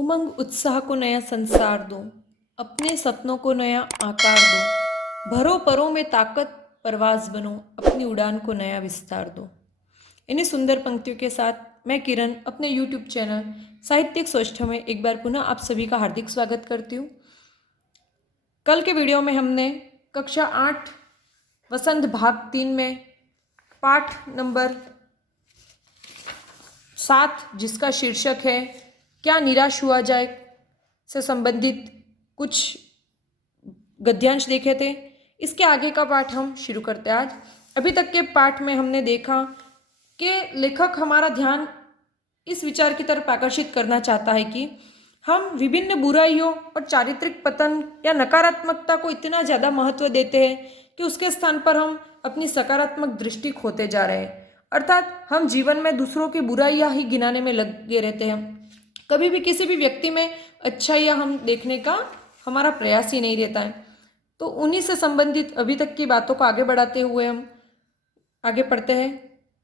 उमंग उत्साह को नया संसार दो, अपने सपनों को नया आकार दो, भरो परों में ताकत परवाज बनो, अपनी उड़ान को नया विस्तार दो। इन्हीं सुंदर पंक्तियों के साथ मैं किरण अपने YouTube चैनल साहित्यिक सौष्ठव में एक बार पुनः आप सभी का हार्दिक स्वागत करती हूँ। कल के वीडियो में हमने कक्षा 8 वसंत भाग 3 में पाठ नंबर 7 जिसका शीर्षक है क्या निराश हुआ जाए से संबंधित कुछ गद्यांश देखे थे। इसके आगे का पाठ हम शुरू करते हैं आज। अभी तक के पाठ में हमने देखा कि लेखक हमारा ध्यान इस विचार की तरफ आकर्षित करना चाहता है कि हम विभिन्न बुराइयों और चारित्रिक पतन या नकारात्मकता को इतना ज़्यादा महत्व देते हैं कि उसके स्थान पर हम अपनी सकारात्मक दृष्टि खोते जा रहे हैं। अर्थात हम जीवन में दूसरों की बुराइयां ही गिनाने में लगे रहते हैं। कभी भी किसी भी व्यक्ति में अच्छाइयाँ हम देखने का हमारा प्रयास ही नहीं रहता है। तो उन्हीं से संबंधित अभी तक की बातों को आगे बढ़ाते हुए हम आगे पढ़ते हैं।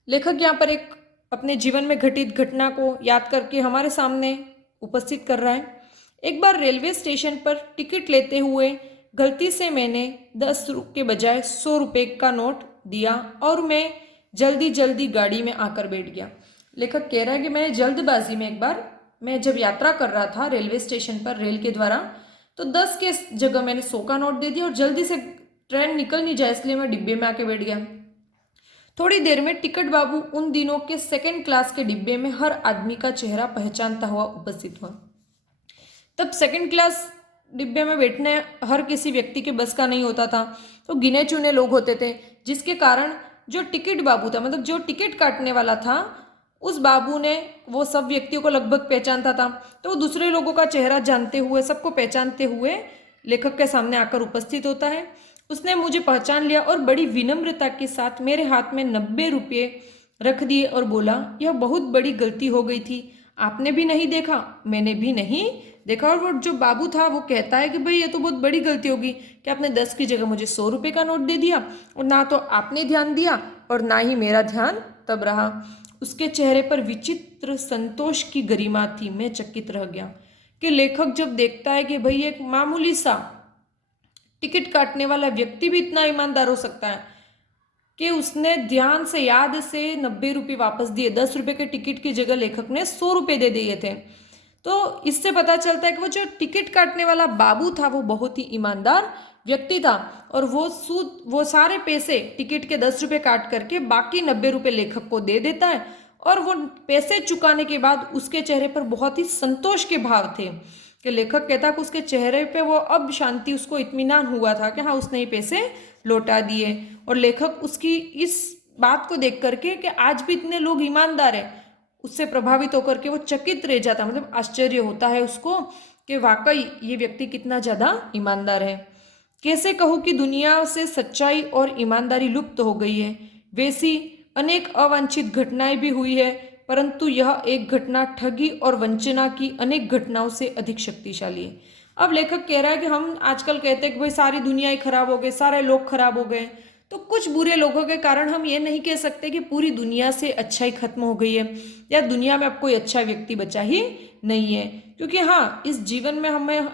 लेखक यहाँ पर एक अपने जीवन में घटित घटना को याद करके हमारे सामने उपस्थित कर रहा है। एक बार रेलवे स्टेशन पर टिकट लेते हुए गलती से मैंने 10 के बजाय 100 रुपये का नोट दिया और मैं जल्दी जल्दी गाड़ी में आकर बैठ गया। लेखक कह रहा है कि मैंने जल्दबाजी में एक बार मैं जब यात्रा कर रहा था रेलवे स्टेशन पर रेल के द्वारा, तो 10 के जगह मैंने 100 का नोट दे दिया और जल्दी से ट्रेन निकल नहीं जाए इसलिए मैं डिब्बे में आके बैठ गया। थोड़ी देर में टिकट बाबू उन दिनों के सेकंड क्लास के डिब्बे में हर आदमी का चेहरा पहचानता हुआ उपस्थित हुआ। तब सेकंड क्लास डिब्बे में बैठने हर किसी व्यक्ति के बस का नहीं होता था, तो गिने चुने लोग होते थे, जिसके कारण जो टिकट बाबू था, मतलब जो टिकट काटने वाला था, उस बाबू ने वो सब व्यक्तियों को लगभग पहचानता था। तो वो दूसरे लोगों का चेहरा जानते हुए, सबको पहचानते हुए लेखक के सामने आकर उपस्थित होता है। उसने मुझे पहचान लिया और बड़ी विनम्रता के साथ मेरे हाथ में 90 रुपये रख दिए और बोला, यह बहुत बड़ी गलती हो गई थी, आपने भी नहीं देखा, मैंने भी नहीं देखा। और वो जो बाबू था वो कहता है कि भाई ये तो बहुत बड़ी गलती होगी कि आपने 10 की जगह मुझे 100 रुपये का नोट दे दिया और ना तो आपने ध्यान दिया और ना ही मेरा ध्यान तब रहा। उसके चेहरे पर विचित्र संतोष की गरिमा थी। मैं चकित रह गया कि लेखक जब देखता है कि भाई एक मामूली सा टिकट काटने वाला व्यक्ति भी इतना ईमानदार हो सकता है कि उसने ध्यान से याद से 90 रुपये वापस दिए। 10 रुपये के टिकट की जगह लेखक ने 100 रुपये दे दिए थे। तो इससे पता चलता है कि वो जो टिकट काटने वाला बाबू था वो बहुत ही ईमानदार व्यक्ति था और वो सारे पैसे टिकट के 10 रुपये काट करके बाकी 90 रुपये लेखक को दे देता है। और वो पैसे चुकाने के बाद उसके चेहरे पर बहुत ही संतोष के भाव थे कि लेखक कहता कि उसके चेहरे पे वो अब शांति, उसको इत्मीनान हुआ था कि हाँ उसने ये पैसे लौटा दिए। और लेखक उसकी इस बात को देख करके कि आज भी इतने लोग ईमानदार हैं, उससे प्रभावित होकर के वो चकित रह जाता, मतलब आश्चर्य होता है उसको कि वाकई ये व्यक्ति कितना ज़्यादा ईमानदार है। कैसे कहूँ कि दुनिया से सच्चाई और ईमानदारी लुप्त हो गई है। वैसी अनेक अवांछित घटनाएं भी हुई है, परंतु यह एक घटना ठगी और वंचना की अनेक घटनाओं से अधिक शक्तिशाली है। अब लेखक कह रहा है कि हम आजकल कहते हैं कि भाई सारी दुनिया ही खराब हो गई, सारे लोग खराब हो गए, तो कुछ बुरे लोगों के कारण हम ये नहीं कह सकते कि पूरी दुनिया से अच्छाई खत्म हो गई है या दुनिया में अब कोई अच्छा व्यक्ति बचा ही नहीं है। क्योंकि हाँ, इस जीवन में हमें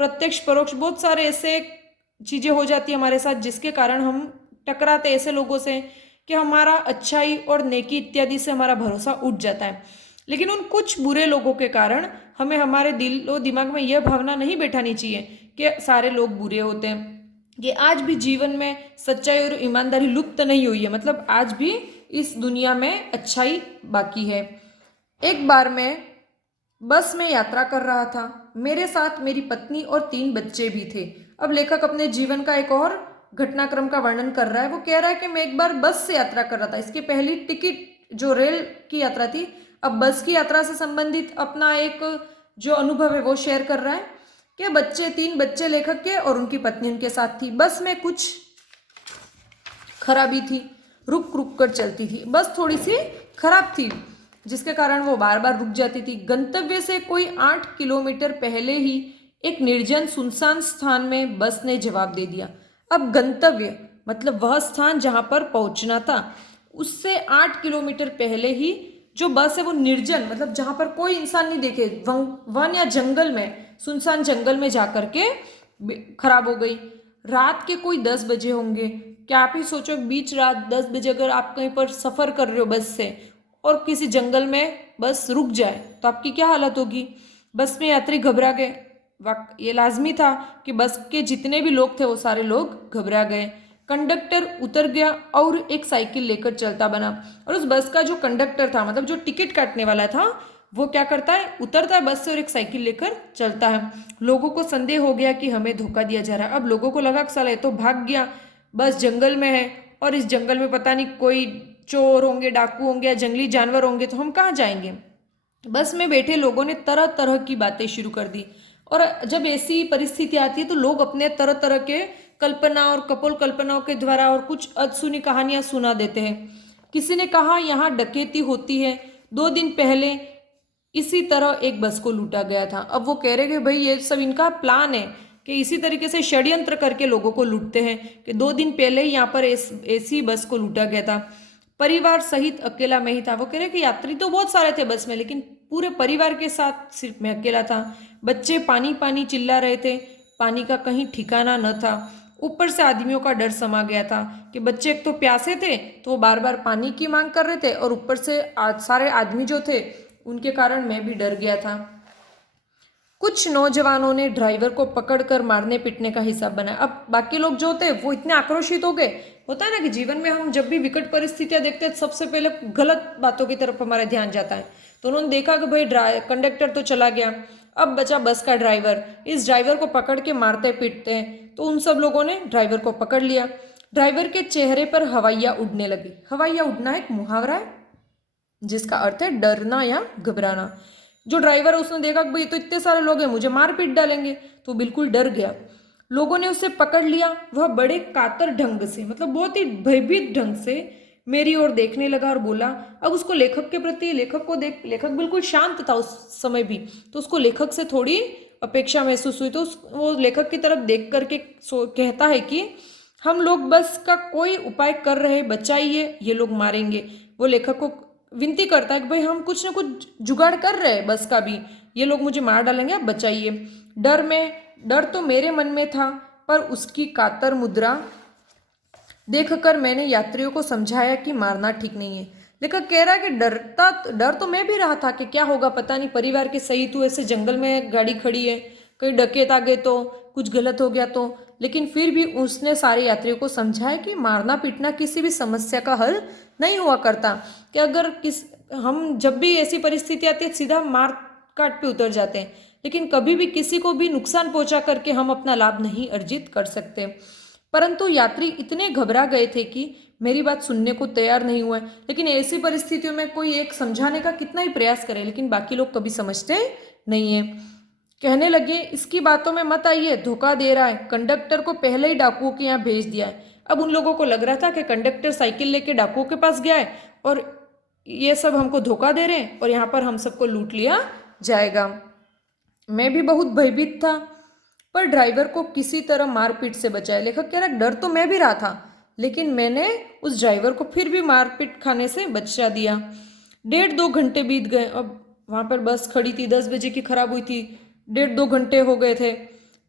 प्रत्यक्ष परोक्ष बहुत सारे ऐसे चीज़ें हो जाती है हमारे साथ जिसके कारण हम टकराते ऐसे लोगों से कि हमारा अच्छाई और नेकी इत्यादि से हमारा भरोसा उठ जाता है। लेकिन उन कुछ बुरे लोगों के कारण हमें हमारे दिल और दिमाग में यह भावना नहीं बैठानी चाहिए कि सारे लोग बुरे होते हैं। ये आज भी जीवन में सच्चाई और ईमानदारी लुप्त नहीं हुई है, मतलब आज भी इस दुनिया में अच्छाई बाकी है। एक बार मैं बस में यात्रा कर रहा था, मेरे साथ मेरी पत्नी और 3 बच्चे भी थे। अब लेखक अपने जीवन का एक और घटनाक्रम का वर्णन कर रहा है। वो कह रहा है कि मैं एक बार बस से यात्रा कर रहा था, इसके पहली टिकट जो रेल की यात्रा थी, अब बस की यात्रा से संबंधित अपना एक जो अनुभव है वो शेयर कर रहा है कि 3 बच्चे लेखक के और उनकी पत्नी उनके साथ थी। बस में कुछ खराबी थी, रुक रुक कर चलती थी, बस थोड़ी सी खराब थी जिसके कारण वो बार बार रुक जाती थी। गंतव्य से कोई 8 किलोमीटर पहले ही एक निर्जन सुनसान स्थान में बस ने जवाब दे दिया। अब गंतव्य मतलब वह स्थान जहाँ पर पहुँचना था, उससे 8 किलोमीटर पहले ही जो बस है वो निर्जन, मतलब जहाँ पर कोई इंसान नहीं देखे, वन या जंगल में, सुनसान जंगल में जा करके खराब हो गई। रात के कोई 10 बजे होंगे। क्या आप ही सोचो, बीच रात 10 बजे अगर आप कहीं पर सफ़र कर रहे हो बस से और किसी जंगल में बस रुक जाए तो आपकी क्या हालत होगी। बस में यात्री घबरा गए। ये लाजमी था कि बस के जितने भी लोग थे वो सारे लोग घबरा गए। कंडक्टर उतर गया और एक साइकिल लेकर चलता बना। और उस बस का जो कंडक्टर था, मतलब जो टिकट काटने वाला था, वो क्या करता है, उतरता है बस से और एक साइकिल लेकर चलता है। लोगों को संदेह हो गया कि हमें धोखा दिया जा रहा है। अब लोगों को लगा कि साला ये तो भाग गया, बस जंगल में है और इस जंगल में पता नहीं कोई चोर होंगे, डाकू होंगे या जंगली जानवर होंगे, तो हम कहाँ जाएंगे। बस में बैठे लोगों ने तरह तरह की बातें शुरू कर दी। और जब ऐसी परिस्थिति आती है तो लोग अपने तरह तरह के कल्पना और कपोल कल्पनाओं के द्वारा और कुछ अधसुनी कहानियां सुना देते हैं। किसी ने कहा यहाँ डकैती होती है, 2 दिन पहले इसी तरह एक बस को लूटा गया था। अब वो कह रहे कि भाई ये सब इनका प्लान है कि इसी तरीके से षड्यंत्र करके लोगों को लूटते हैं कि 2 दिन पहले ही यहाँ पर ऐसी बस को लूटा गया था। परिवार सहित अकेला मैं ही था। वो कह रहे कि यात्री तो बहुत सारे थे बस में, लेकिन पूरे परिवार के साथ सिर्फ मैं अकेला था। बच्चे पानी पानी चिल्ला रहे थे, पानी का कहीं ठिकाना न था। ऊपर से आदमियों का डर समा गया था कि बच्चे एक तो प्यासे थे तो वो बार बार पानी की मांग कर रहे थे, और ऊपर से सारे आदमी जो थे उनके कारण मैं भी डर गया था। कुछ नौजवानों ने ड्राइवर को पकड़कर मारने पीटने का हिसाब बनाया। अब बाकी लोग जो थे वो इतने आक्रोशित हो गए। होता है ना कि जीवन में हम जब भी विकट परिस्थितियां देखते हैं सबसे पहले गलत बातों की तरफ हमारा ध्यान जाता है। तो उन्होंने देखा कि भाई कंडक्टर तो चला गया, अब बचा बस का ड्राइवर। इस ड्राइवर को पकड़ के मारते पीटते हैं। तो उन सब लोगों ने ड्राइवर को पकड़ लिया। ड्राइवर के चेहरे पर हवाइयाँ उड़ने लगी। हवाइयाँ उड़ना एक मुहावरा है जिसका अर्थ है डरना या घबराना। जो ड्राइवर है उसने देखा कि भाई तो इतने सारे लोग हैं, मुझे मार पीट डालेंगे, तो बिल्कुल डर गया। लोगों ने उसे पकड़ लिया। वह बड़े कातर ढंग से, मतलब बहुत ही भयभीत ढंग से मेरी ओर देखने लगा और बोला। अब उसको लेखक के प्रति, लेखक बिल्कुल शांत था उस समय भी, तो उसको लेखक से थोड़ी अपेक्षा महसूस हुई। तो वो लेखक की तरफ देख करके कहता है कि हम लोग बस का कोई उपाय कर रहे, बचाइए, ये लोग मारेंगे। वो लेखक को विनती करता है कि भाई हम कुछ ना कुछ जुगाड़ कर रहे हैं बस का भी, ये लोग मुझे मार डालेंगे, आप बचाइए। डर तो मेरे मन में था, पर उसकी कातर मुद्रा देखकर मैंने यात्रियों को समझाया कि मारना ठीक नहीं है। लेखक कह रहा है कि डर तो मैं भी रहा था कि क्या होगा, पता नहीं परिवार के सहित ऐसे जंगल में गाड़ी खड़ी है, कहीं डकैत आ गए तो, कुछ गलत हो गया तो। लेकिन फिर भी उसने सारे यात्रियों को समझाया कि मारना पीटना किसी भी समस्या का हल नहीं हुआ करता, कि अगर हम जब भी ऐसी परिस्थिति आती है सीधा मार काट पे उतर जाते हैं, लेकिन कभी भी किसी को भी नुकसान पहुंचा करके हम अपना लाभ नहीं अर्जित कर सकते। परंतु यात्री इतने घबरा गए थे कि मेरी बात सुनने को तैयार नहीं हुए। लेकिन ऐसी परिस्थितियों में कोई एक समझाने का कितना ही प्रयास करे, लेकिन बाकी लोग कभी समझते नहीं है। कहने लगे, इसकी बातों में मत आइए, धोखा दे रहा है, कंडक्टर को पहले ही डाकुओं के यहाँ भेज दिया है। अब उन लोगों को लग रहा था कि कंडक्टर साइकिल लेके डाकुओं के पास गया है और ये सब हमको धोखा दे रहे हैं और यहाँ पर हम सबको लूट लिया जाएगा। मैं भी बहुत भयभीत था, पर ड्राइवर को किसी तरह मारपीट से बचाया। लेखक कह रहा, डर तो मैं भी रहा था, लेकिन मैंने उस ड्राइवर को फिर भी मारपीट खाने से बचा दिया। 1.5-2 घंटे बीत गए। अब वहाँ पर बस खड़ी थी, 10 बजे की खराब हुई थी, 1.5-2 घंटे हो गए थे।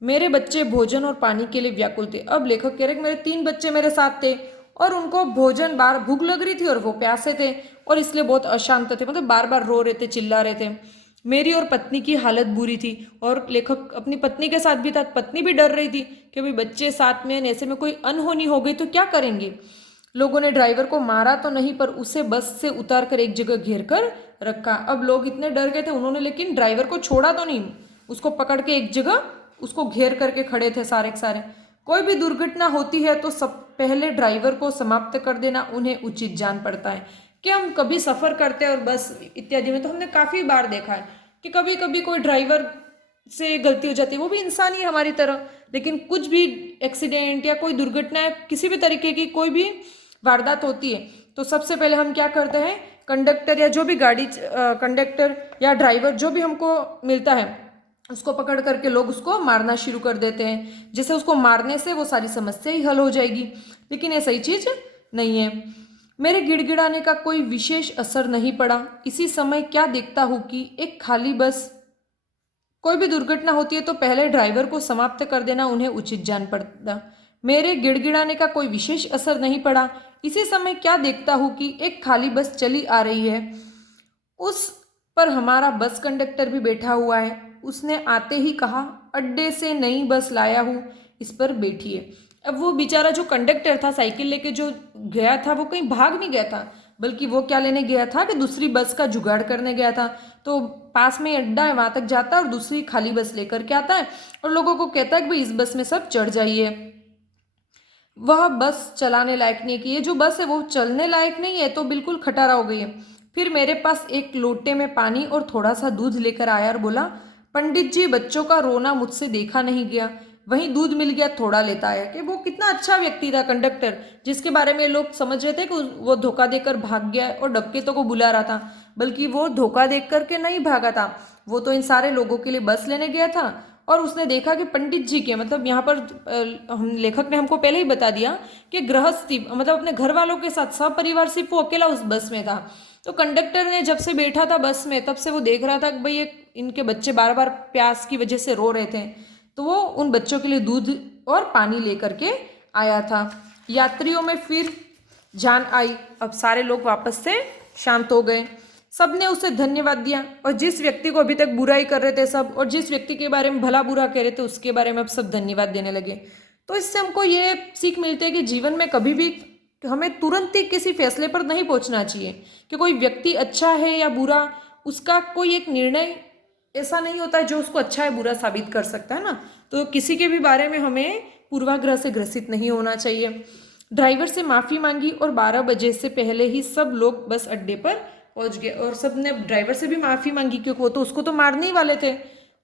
मेरे बच्चे भोजन और पानी के लिए व्याकुल थे। अब लेखक कह रहे कि मेरे 3 बच्चे मेरे साथ थे और उनको भूख लग रही थी और वो प्यासे थे और इसलिए बहुत अशांत थे, मतलब बार बार रो रहे थे, चिल्ला रहे थे। मेरी और पत्नी की हालत बुरी थी और लेखक अपनी पत्नी के साथ भी था। पत्नी भी डर रही थी कि भाई बच्चे साथ में, ऐसे में कोई अनहोनी हो गई तो क्या करेंगे। लोगों ने ड्राइवर को मारा तो नहीं, पर उसे बस से उतार कर एक जगह घेर कर रखा। अब लोग इतने डर गए थे, उन्होंने लेकिन ड्राइवर को छोड़ा तो नहीं, उसको पकड़ के एक जगह उसको घेर करके खड़े थे सारे के सारे। कोई भी दुर्घटना होती है तो सब पहले ड्राइवर को समाप्त कर देना उन्हें उचित जान पड़ता है। कि हम कभी सफ़र करते हैं और बस इत्यादि में तो हमने काफ़ी बार देखा है कि कभी कभी कोई ड्राइवर से गलती हो जाती है, वो भी इंसान ही हमारी तरह। लेकिन कुछ भी एक्सीडेंट या कोई दुर्घटना, किसी भी तरीके की कोई भी वारदात होती है तो सबसे पहले हम क्या करते हैं, कंडक्टर या जो भी कंडक्टर या ड्राइवर जो भी हमको मिलता है उसको पकड़ करके लोग उसको मारना शुरू कर देते हैं, जैसे उसको मारने से वो सारी समस्या ही हल हो जाएगी। लेकिन ये सही चीज़ नहीं है। मेरे गिड़गिड़ाने का कोई विशेष असर नहीं पड़ा। इसी समय क्या देखता हूँ कि एक खाली बस। कोई भी दुर्घटना होती है तो पहले ड्राइवर को समाप्त कर देना उन्हें उचित जान पड़ता। मेरे गिड़गिड़ाने का कोई विशेष असर नहीं पड़ा। इसी समय क्या देखता हूँ कि एक खाली बस चली आ रही है। उस पर हमारा बस कंडक्टर भी बैठा हुआ है। उसने आते ही कहा, अड्डे से नई बस लाया हूँ, इस पर बैठिए। अब वो बेचारा जो कंडक्टर था साइकिल लेके जो गया था, वो कहीं भाग नहीं गया था, बल्कि वो क्या लेने गया था कि दूसरी बस का जुगाड़ करने गया था। तो पास में अड्डा है, वहां तक जाता है और दूसरी खाली बस लेकर के आता है और लोगों को कहता है कि भाई इस बस में सब चढ़ जाइए। वह बस चलाने लायक नहीं है, कि ये जो बस है वो चलने लायक नहीं है, तो बिल्कुल खटारा हो गई है। फिर मेरे पास एक लोटे में पानी और थोड़ा सा दूध लेकर आया और बोला, पंडित जी, बच्चों का रोना मुझसे देखा नहीं गया, वहीं दूध मिल गया, थोड़ा लेता आया। कि वो कितना अच्छा व्यक्ति था कंडक्टर, जिसके बारे में लोग समझ रहे थे कि वो धोखा देकर भाग गया और डकैतों को बुला रहा था, बल्कि वो धोखा देख करके नहीं भागा था। वो तो इन सारे लोगों के लिए बस लेने गया था और उसने देखा कि पंडित जी के, मतलब यहाँ पर हम लेखक ने हमको पहले ही बता दिया कि गृहस्थी, मतलब अपने घर वालों के साथ सपरिवार सिर्फ वो अकेला उस बस में था। तो कंडक्टर ने जब से बैठा था बस में, तब से वो देख रहा था कि भाई ये इनके बच्चे बार बार प्यास की वजह से रो रहे थे, तो वो उन बच्चों के लिए दूध और पानी लेकर के आया था। यात्रियों में फिर जान आई। अब सारे लोग वापस से शांत हो गए। सबने उसे धन्यवाद दिया और जिस व्यक्ति को अभी तक बुराई कर रहे थे सब, और जिस व्यक्ति के बारे में भला बुरा कह रहे थे, उसके बारे में अब सब धन्यवाद देने लगे। तो इससे हमको ये सीख मिलती है कि जीवन में कभी भी हमें तुरंत ही किसी फैसले पर नहीं पहुंचना चाहिए कि कोई व्यक्ति अच्छा है या बुरा। उसका कोई एक निर्णय ऐसा नहीं होता है जो उसको अच्छा है बुरा साबित कर सकता है ना। तो किसी के भी बारे में हमें पूर्वाग्रह से ग्रसित नहीं होना चाहिए। ड्राइवर से माफ़ी मांगी और 12 बजे से पहले ही सब लोग बस अड्डे पर पहुंच गए और सब ने ड्राइवर से भी माफ़ी मांगी, क्योंकि वो तो उसको तो मारने ही वाले थे।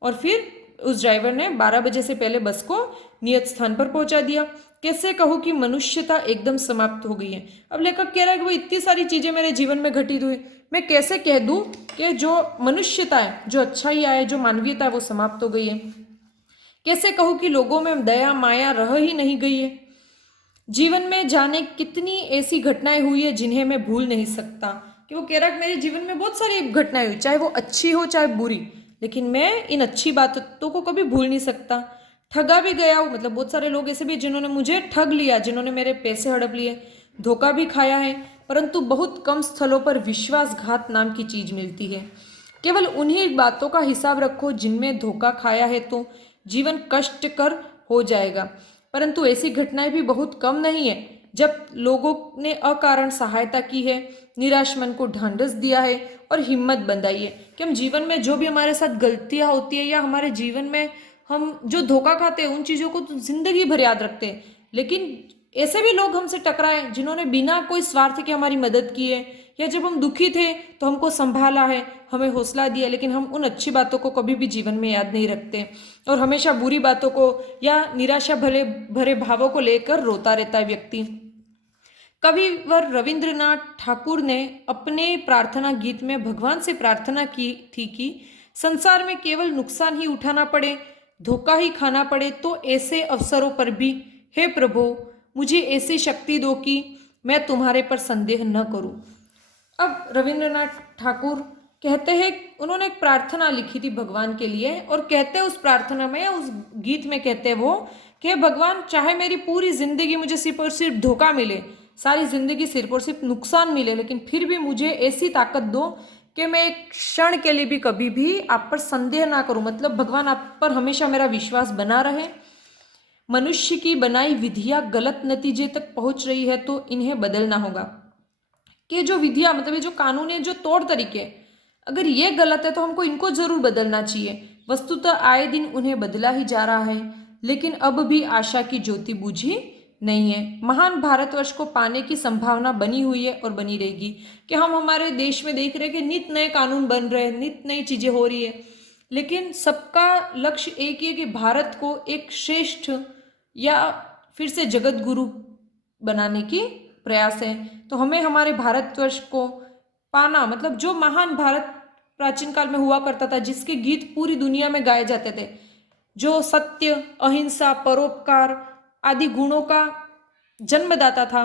और फिर उस ड्राइवर ने 12 बजे से पहले बस को नियत स्थान पर पहुंचा दिया। कैसे कहूँ कि मनुष्यता एकदम समाप्त हो गई है। अब लेखक कह रहा है कि वो इतनी सारी चीज़ें मेरे जीवन में घटित हुई, मैं कैसे कह दूँ कि जो मनुष्यता है, जो अच्छाई है, जो मानवीयता है, वो समाप्त हो गई है। कैसे कहूँ कि लोगों में दया माया रह ही नहीं गई है। जीवन में जाने कितनी ऐसी घटनाएं हुई है जिन्हें मैं भूल नहीं सकता। कि वो कह रहा है मेरे जीवन में बहुत सारी घटनाएं हुई, चाहे वो अच्छी हो चाहे बुरी, लेकिन मैं इन अच्छी बातों को कभी भूल नहीं सकता। ठगा भी गया हूँ, मतलब बहुत सारे लोग ऐसे भी जिन्होंने मुझे ठग लिया, जिन्होंने मेरे पैसे हड़प लिए, धोखा भी खाया है, परंतु बहुत कम स्थलों पर विश्वासघात नाम की चीज मिलती है। केवल उन्हीं बातों का हिसाब रखो जिनमें धोखा खाया है, तो जीवन कष्टकर हो जाएगा। परंतु ऐसी घटनाएं भी बहुत कम नहीं है जब लोगों ने अकारण सहायता की है, निराश मन को ढांढस दिया है और हिम्मत बंधाई है। कि हम जीवन में जो भी हमारे साथ गलतियां होती है या हमारे जीवन में हम जो धोखा खाते हैं, उन चीज़ों को तो जिंदगी भर याद रखते हैं, लेकिन ऐसे भी लोग हमसे टकराए जिन्होंने बिना कोई स्वार्थ के हमारी मदद की है, या जब हम दुखी थे तो हमको संभाला है, हमें हौसला दिया, लेकिन हम उन अच्छी बातों को कभी भी जीवन में याद नहीं रखते और हमेशा बुरी बातों को या निराशा भरे भरे भावों को लेकर रोता रहता है व्यक्ति। कविवर रविंद्रनाथ ठाकुर ने अपने प्रार्थना गीत में भगवान से प्रार्थना की थी कि संसार में केवल नुकसान ही उठाना पड़े, धोखा ही खाना पड़े, तो ऐसे अवसरों पर भी हे प्रभु मुझे ऐसी शक्ति दो कि मैं तुम्हारे पर संदेह न करूं। अब रविंद्रनाथ ठाकुर कहते हैं, उन्होंने एक प्रार्थना लिखी थी भगवान के लिए, और कहते हैं उस प्रार्थना में, उस गीत में कहते हैं वो कि भगवान, चाहे मेरी पूरी जिंदगी मुझे सिर्फ और सिर्फ धोखा मिले, सारी जिंदगी सिर्फ और सिर्फ नुकसान मिले, लेकिन फिर भी मुझे ऐसी ताकत दो कि मैं एक क्षण के लिए भी कभी भी आप पर संदेह ना करूं। मतलब भगवान आप पर हमेशा मेरा विश्वास बना रहे। मनुष्य की बनाई विधियां गलत नतीजे तक पहुंच रही है तो इन्हें बदलना होगा। कि जो विधियां, मतलब ये जो कानून है, जो तौर तरीके, अगर ये गलत है तो हमको इनको जरूर बदलना चाहिए। वस्तुतः आए दिन उन्हें बदला ही जा रहा है, लेकिन अब भी आशा की ज्योति बुझी नहीं है। महान भारतवर्ष को पाने की संभावना बनी हुई है और बनी रहेगी। कि हम हमारे देश में देख रहे हैं कि नित नए कानून बन रहे हैं, नित नई चीजें हो रही है, लेकिन सबका लक्ष्य एक ही है कि भारत को एक श्रेष्ठ या फिर से जगत गुरु बनाने की प्रयास है। तो हमें हमारे भारतवर्ष को पाना, मतलब जो महान भारत प्राचीन काल में हुआ करता था, जिसके गीत पूरी दुनिया में गाए जाते थे, जो सत्य, अहिंसा, परोपकार आदि गुणों का जन्मदाता था,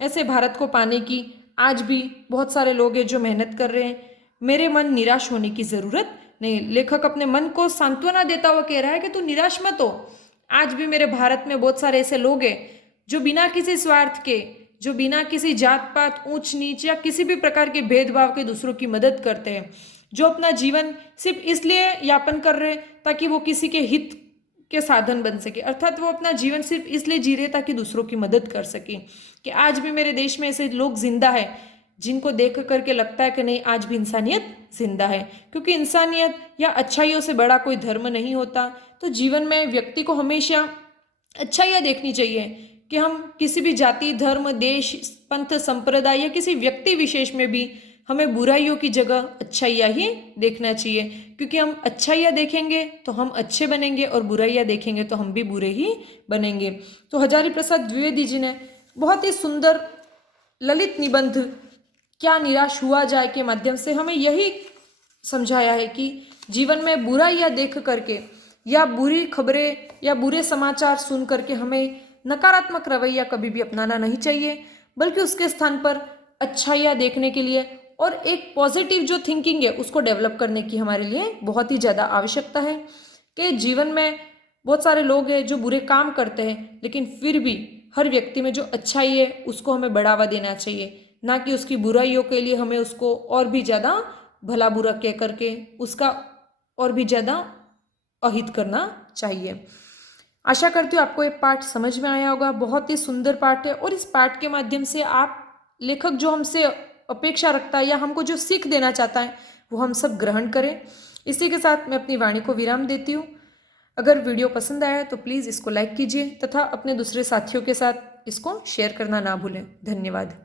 ऐसे भारत को पाने की आज भी बहुत सारे लोग हैं जो मेहनत कर रहे हैं। मेरे मन निराश होने की ज़रूरत नहीं। लेखक अपने मन को सांत्वना देता हुआ कह रहा है कि तू निराश मत हो। आज भी मेरे भारत में बहुत सारे ऐसे लोग हैं जो बिना किसी स्वार्थ के, जो बिना किसी जात पात, ऊंच नीच या किसी भी प्रकार के भेदभाव के दूसरों की मदद करते हैं, जो अपना जीवन सिर्फ इसलिए यापन कर रहे हैं ताकि वो किसी के हित के साधन बन सके, अर्थात वो अपना जीवन सिर्फ इसलिए जी रहे ताकि दूसरों की मदद कर सके। कि आज भी मेरे देश में ऐसे लोग जिंदा है जिनको देख करके लगता है कि नहीं, आज भी इंसानियत जिंदा है। क्योंकि इंसानियत या अच्छाइयों से बड़ा कोई धर्म नहीं होता। तो जीवन में व्यक्ति को हमेशा अच्छाइयाँ देखनी चाहिए कि हम किसी भी जाति, धर्म, देश, पंथ, संप्रदाय या किसी व्यक्ति विशेष में भी हमें बुराइयों की जगह अच्छाइयाँ ही देखना चाहिए। क्योंकि हम अच्छाइयाँ देखेंगे तो हम अच्छे बनेंगे और बुराइयाँ देखेंगे तो हम भी बुरे ही बनेंगे। तो हजारी प्रसाद द्विवेदी जी ने बहुत ही सुंदर ललित निबंध क्या निराश हुआ जाए के माध्यम से हमें यही समझाया है कि जीवन में बुराइयाँ देख करके या बुरी खबरें या बुरे समाचार सुन करके हमें नकारात्मक रवैया कभी भी अपनाना नहीं चाहिए, बल्कि उसके स्थान पर अच्छाइयाँ देखने के लिए और एक पॉजिटिव जो थिंकिंग है उसको डेवलप करने की हमारे लिए बहुत ही ज़्यादा आवश्यकता है। कि जीवन में बहुत सारे लोग हैं जो बुरे काम करते हैं, लेकिन फिर भी हर व्यक्ति में जो अच्छाई है उसको हमें बढ़ावा देना चाहिए, ना कि उसकी बुराइयों के लिए हमें उसको और भी ज़्यादा भला बुरा कह करके उसका और भी ज़्यादा अहित करना चाहिए। आशा करती हूँ आपको ये पाठ समझ में आया होगा। बहुत ही सुंदर पाठ है और इस पाठ के माध्यम से आप लेखक जो हमसे अपेक्षा रखता है या हमको जो सीख देना चाहता है वो हम सब ग्रहण करें। इसी के साथ मैं अपनी वाणी को विराम देती हूँ। अगर वीडियो पसंद आया तो प्लीज़ इसको लाइक कीजिए तथा अपने दूसरे साथियों के साथ इसको शेयर करना ना भूलें। धन्यवाद।